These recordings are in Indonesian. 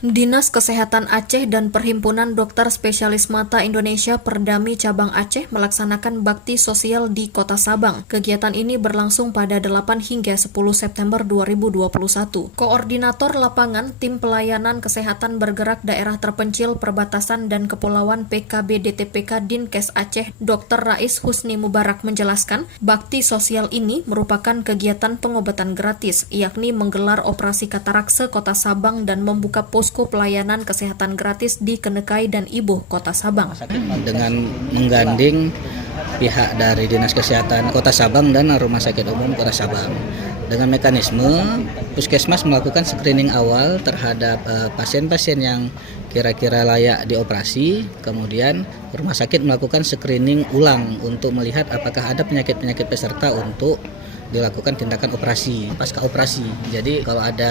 Dinas Kesehatan Aceh dan Perhimpunan Dokter Spesialis Mata Indonesia Perdami Cabang Aceh melaksanakan bakti sosial di Kota Sabang. Kegiatan ini berlangsung pada 8 hingga 10 September 2021. Koordinator lapangan Tim Pelayanan Kesehatan Bergerak Daerah Terpencil Perbatasan dan Kepulauan PKB DTPK Dinkes Aceh, Dr. Rais Husni Mubarak menjelaskan, bakti sosial ini merupakan kegiatan pengobatan gratis, yakni menggelar operasi katarak se-Kota Sabang dan membuka posko pelayanan kesehatan gratis di Kenekai dan Ibuh, Kota Sabang. Dengan menggandeng pihak dari Dinas Kesehatan Kota Sabang dan Rumah Sakit Umum Kota Sabang. Dengan mekanisme Puskesmas melakukan screening awal terhadap pasien-pasien yang kira-kira layak dioperasi, kemudian rumah sakit melakukan screening ulang untuk melihat apakah ada penyakit-penyakit peserta untuk dilakukan tindakan operasi, pasca operasi. Jadi kalau ada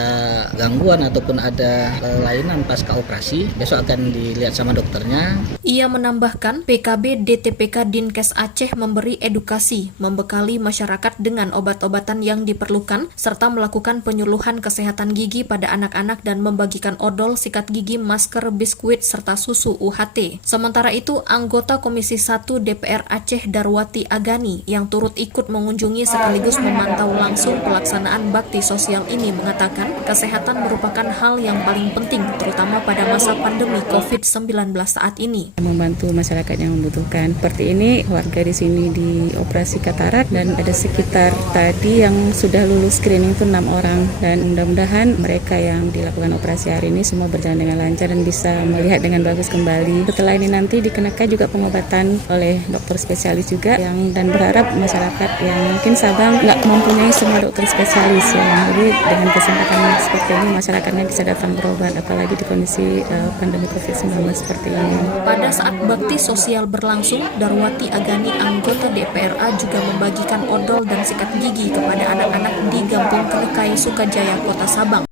gangguan ataupun ada kelainan pasca operasi, besok akan dilihat sama dokternya. Ia menambahkan, PKB DTPK Dinkes Aceh memberi edukasi, membekali masyarakat dengan obat-obatan yang diperlukan, serta melakukan penyuluhan kesehatan gigi pada anak-anak dan membagikan odol, sikat gigi, masker, biskuit, serta susu UHT. Sementara itu, anggota Komisi 1 DPR Aceh Darwati Agani yang turut ikut mengunjungi sekaligus memantau langsung pelaksanaan bakti sosial ini mengatakan, kesehatan merupakan hal yang paling penting, terutama pada masa pandemi COVID-19 saat ini. Membantu masyarakat yang membutuhkan. Seperti ini, warga di sini dioperasi katarak dan ada sekitar tadi yang sudah lulus screening itu 6 orang, dan mudah-mudahan mereka yang dilakukan operasi hari ini semua berjalan dengan lancar dan bisa melihat dengan bagus kembali. Setelah ini nanti dikenakan juga pengobatan oleh dokter spesialis juga dan berharap masyarakat yang mungkin Sabang nggak mempunyai semua dokter spesialis ya. Jadi dengan kesempatan seperti ini masyarakatnya bisa datang berobat, apalagi di kondisi pandemi COVID-19 seperti ini. Pada saat bakti sosial berlangsung, Darwati Agani anggota DPRA juga membagikan odol dan sikat gigi kepada anak-anak di Kampung Kenekai, Sukajaya, Kota Sabang.